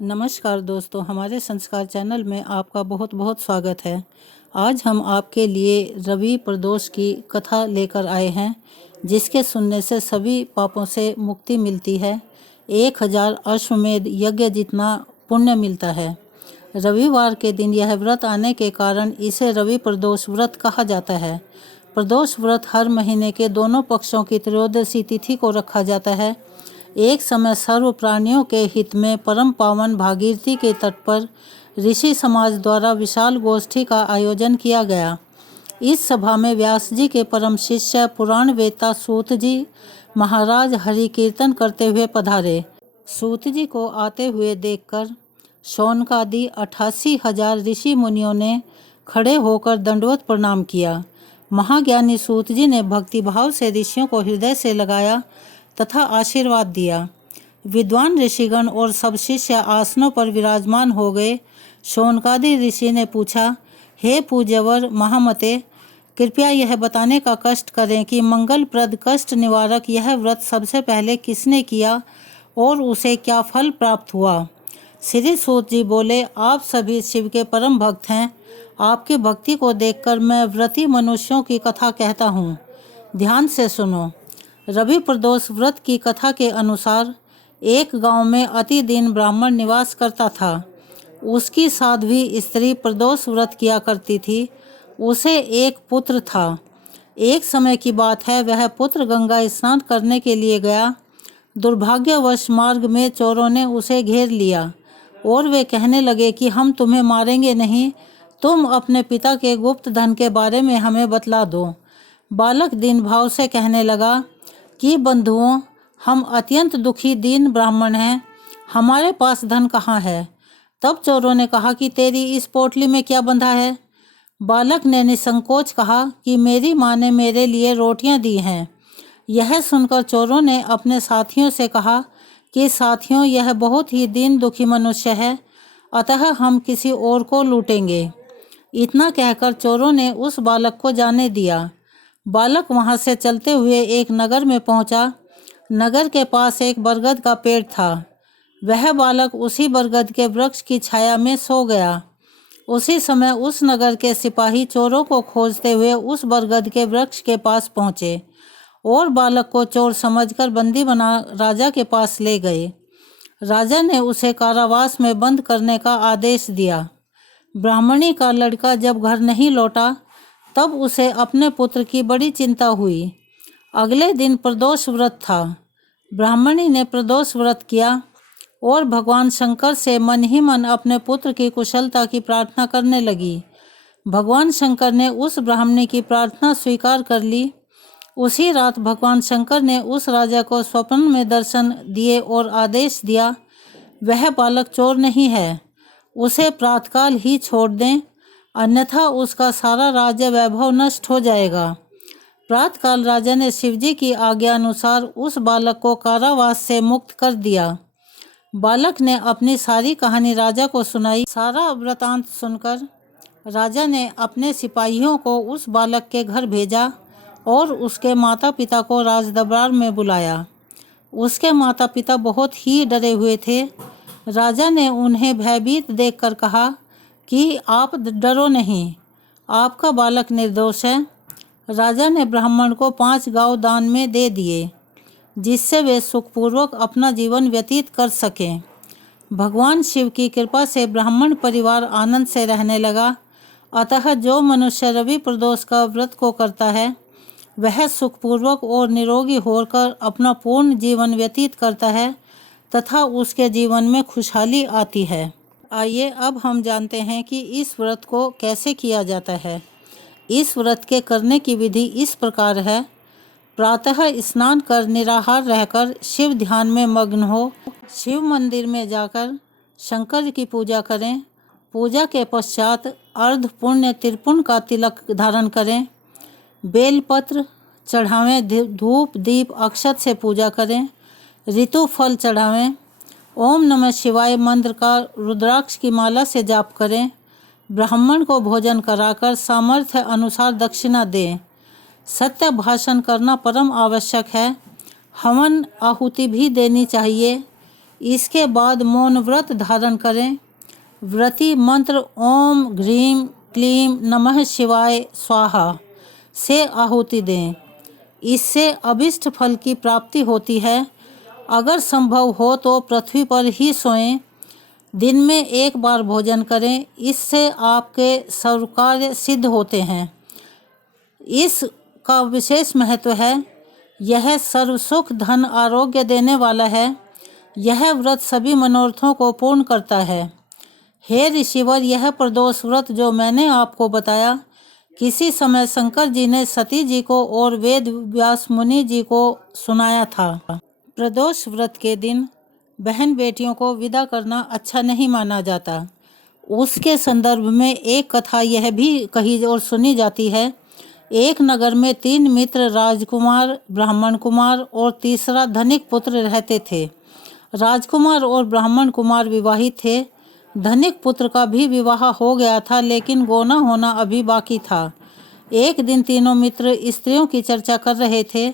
नमस्कार दोस्तों, हमारे संस्कार चैनल में आपका बहुत बहुत स्वागत है। आज हम आपके लिए रवि प्रदोष की कथा लेकर आए हैं, जिसके सुनने से सभी पापों से मुक्ति मिलती है। 1000 अश्वमेध यज्ञ जितना पुण्य मिलता है। रविवार के दिन यह व्रत आने के कारण इसे रवि प्रदोष व्रत कहा जाता है। प्रदोष व्रत हर महीने के दोनों पक्षों की त्रयोदशी तिथि को रखा जाता है। एक समय सर्व प्राणियों के हित में परम पावन भागीरथी के तट पर ऋषि समाज द्वारा विशाल गोष्ठी का आयोजन किया गया। इस सभा में व्यास जी के परम शिष्य पुराण वेता सूत जी महाराज हरि कीर्तन करते हुए पधारे। सूत जी को आते हुए देखकर शौनकादि 88,000 ऋषि मुनियों ने खड़े होकर दंडवत प्रणाम किया। महाज्ञानी सूत जी ने भक्तिभाव से ऋषियों को हृदय से लगाया तथा आशीर्वाद दिया। विद्वान ऋषिगण और सब शिष्य आसनों पर विराजमान हो गए। शौनकादि ऋषि ने पूछा, हे पूज्यवर महामते, कृपया यह बताने का कष्ट करें कि मंगलप्रद कष्ट निवारक यह व्रत सबसे पहले किसने किया और उसे क्या फल प्राप्त हुआ। श्री सूत जी बोले, आप सभी शिव के परम भक्त हैं। आपकी भक्ति को देखकर मैं व्रती मनुष्यों की कथा कहता हूँ। ध्यान से सुनो। रवि प्रदोष व्रत की कथा के अनुसार एक गांव में अति दीन ब्राह्मण निवास करता था। उसकी साध्वी स्त्री प्रदोष व्रत किया करती थी। उसे एक पुत्र था। एक समय की बात है, वह पुत्र गंगा स्नान करने के लिए गया। दुर्भाग्यवश मार्ग में चोरों ने उसे घेर लिया और वे कहने लगे कि हम तुम्हें मारेंगे नहीं, तुम अपने पिता के गुप्त धन के बारे में हमें बतला दो। बालक दीन भाव से कहने लगा कि बंधुओं, हम अत्यंत दुखी दीन ब्राह्मण हैं, हमारे पास धन कहाँ है। तब चोरों ने कहा कि तेरी इस पोटली में क्या बंधा है। बालक ने निसंकोच कहा कि मेरी माँ ने मेरे लिए रोटियां दी हैं। यह सुनकर चोरों ने अपने साथियों से कहा कि साथियों, यह बहुत ही दीन दुखी मनुष्य है, अतः हम किसी और को लूटेंगे। इतना कहकर चोरों ने उस बालक को जाने दिया। बालक वहां से चलते हुए एक नगर में पहुंचा। नगर के पास एक बरगद का पेड़ था। वह बालक उसी बरगद के वृक्ष की छाया में सो गया। उसी समय उस नगर के सिपाही चोरों को खोजते हुए उस बरगद के वृक्ष के पास पहुंचे और बालक को चोर समझकर बंदी बना राजा के पास ले गए। राजा ने उसे कारावास में बंद करने का आदेश दिया। ब्राह्मणी का लड़का जब घर नहीं लौटा तब उसे अपने पुत्र की बड़ी चिंता हुई। अगले दिन प्रदोष व्रत था। ब्राह्मणी ने प्रदोष व्रत किया और भगवान शंकर से मन ही मन अपने पुत्र की कुशलता की प्रार्थना करने लगी। भगवान शंकर ने उस ब्राह्मणी की प्रार्थना स्वीकार कर ली। उसी रात भगवान शंकर ने उस राजा को स्वप्न में दर्शन दिए और आदेश दिया, वह बालक चोर नहीं है, उसे प्रातःकाल ही छोड़ दें, अन्यथा उसका सारा राज्य वैभव नष्ट हो जाएगा। प्रातःकाल राजा ने शिवजी की आज्ञा अनुसार उस बालक को कारावास से मुक्त कर दिया। बालक ने अपनी सारी कहानी राजा को सुनाई। सारा वृतांत सुनकर राजा ने अपने सिपाहियों को उस बालक के घर भेजा और उसके माता पिता को राजदरबार में बुलाया। उसके माता पिता बहुत ही डरे हुए थे। राजा ने उन्हें भयभीत देखकर कहा कि आप डरो नहीं, आपका बालक निर्दोष है। राजा ने ब्राह्मण को 5 गांव दान में दे दिए, जिससे वे सुखपूर्वक अपना जीवन व्यतीत कर सकें। भगवान शिव की कृपा से ब्राह्मण परिवार आनंद से रहने लगा। अतः जो मनुष्य रवि प्रदोष का व्रत को करता है, वह सुखपूर्वक और निरोगी होकर अपना पूर्ण जीवन व्यतीत करता है तथा उसके जीवन में खुशहाली आती है। आइए अब हम जानते हैं कि इस व्रत को कैसे किया जाता है। इस व्रत के करने की विधि इस प्रकार है। प्रातः स्नान कर निराहार रहकर शिव ध्यान में मग्न हो। शिव मंदिर में जाकर शंकर की पूजा करें। पूजा के पश्चात अर्ध पुण्य त्रिपुण का तिलक धारण करें। बेलपत्र चढ़ावें, धूप दीप अक्षत से पूजा करें। ऋतु फल चढ़ावें। ओम नमः शिवाय मंत्र का रुद्राक्ष की माला से जाप करें। ब्राह्मण को भोजन कराकर सामर्थ्य अनुसार दक्षिणा दें। सत्य भाषण करना परम आवश्यक है। हवन आहुति भी देनी चाहिए। इसके बाद मौन व्रत धारण करें। व्रती मंत्र ओम ह्रीं क्लीं नमः शिवाय स्वाहा से आहुति दें। इससे अभिष्ट फल की प्राप्ति होती है। अगर संभव हो तो पृथ्वी पर ही सोएं। दिन में एक बार भोजन करें, इससे आपके सर्व कार्य सिद्ध होते हैं। इसका विशेष महत्व है। यह सर्व सुख धन आरोग्य देने वाला है। यह व्रत सभी मनोरथों को पूर्ण करता है। हे ऋषिवर, यह प्रदोष व्रत जो मैंने आपको बताया, किसी समय शंकर जी ने सती जी को और वेद व्यास मुनि जी को सुनाया था। प्रदोष व्रत के दिन बहन बेटियों को विदा करना अच्छा नहीं माना जाता। उसके संदर्भ में एक कथा यह भी कही और सुनी जाती है। एक नगर में 3 मित्र राजकुमार, ब्राह्मण कुमार और तीसरा धनिक पुत्र रहते थे। राजकुमार और ब्राह्मण कुमार विवाहित थे। धनिक पुत्र का भी विवाह हो गया था, लेकिन गोना होना अभी बाकी था। एक दिन तीनों मित्र स्त्रियों की चर्चा कर रहे थे।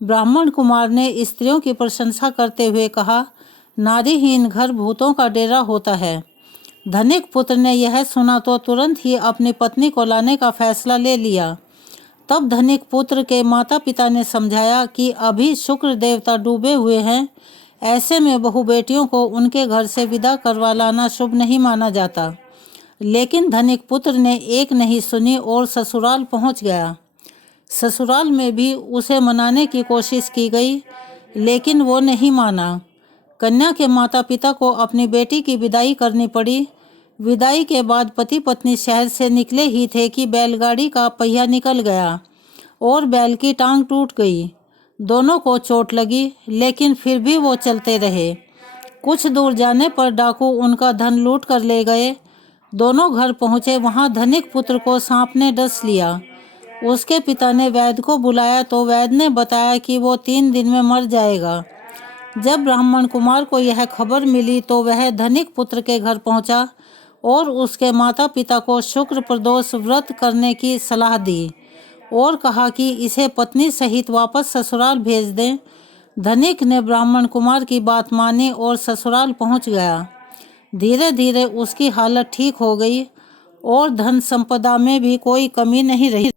ब्राह्मण कुमार ने स्त्रियों की प्रशंसा करते हुए कहा, नारीहीन घर भूतों का डेरा होता है। धनिक पुत्र ने यह सुना तो तुरंत ही अपनी पत्नी को लाने का फैसला ले लिया। तब धनिक पुत्र के माता पिता ने समझाया कि अभी शुक्र देवता डूबे हुए हैं, ऐसे में बहू बेटियों को उनके घर से विदा करवा लाना शुभ नहीं माना जाता। लेकिन धनिक पुत्र ने एक नहीं सुनी और ससुराल पहुंच गया। ससुराल में भी उसे मनाने की कोशिश की गई, लेकिन वो नहीं माना। कन्या के माता पिता को अपनी बेटी की विदाई करनी पड़ी। विदाई के बाद पति पत्नी शहर से निकले ही थे कि बैलगाड़ी का पहिया निकल गया और बैल की टांग टूट गई। दोनों को चोट लगी, लेकिन फिर भी वो चलते रहे। कुछ दूर जाने पर डाकू उनका धन लूट कर ले गए। दोनों घर पहुँचे। वहाँ धनिक पुत्र को सांप ने डस लिया। उसके पिता ने वैद्य को बुलाया तो वैद्य ने बताया कि वो 3 दिन में मर जाएगा। जब ब्राह्मण कुमार को यह खबर मिली तो वह धनिक पुत्र के घर पहुंचा और उसके माता पिता को शुक्र प्रदोष व्रत करने की सलाह दी और कहा कि इसे पत्नी सहित वापस ससुराल भेज दें। धनिक ने ब्राह्मण कुमार की बात मानी और ससुराल पहुंच गया। धीरे धीरे उसकी हालत ठीक हो गई और धन संपदा में भी कोई कमी नहीं रही।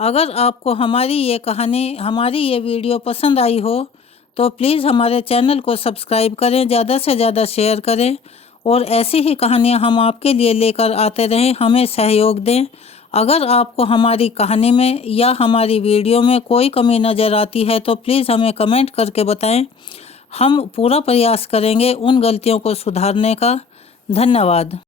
अगर आपको हमारी ये कहानी, हमारी ये वीडियो पसंद आई हो तो प्लीज़ हमारे चैनल को सब्सक्राइब करें, ज़्यादा से ज़्यादा शेयर करें और ऐसी ही कहानियाँ हम आपके लिए लेकर आते रहें। हमें सहयोग दें। अगर आपको हमारी कहानी में या हमारी वीडियो में कोई कमी नज़र आती है तो प्लीज़ हमें कमेंट करके बताएं। हम पूरा प्रयास करेंगे उन गलतियों को सुधारने का। धन्यवाद।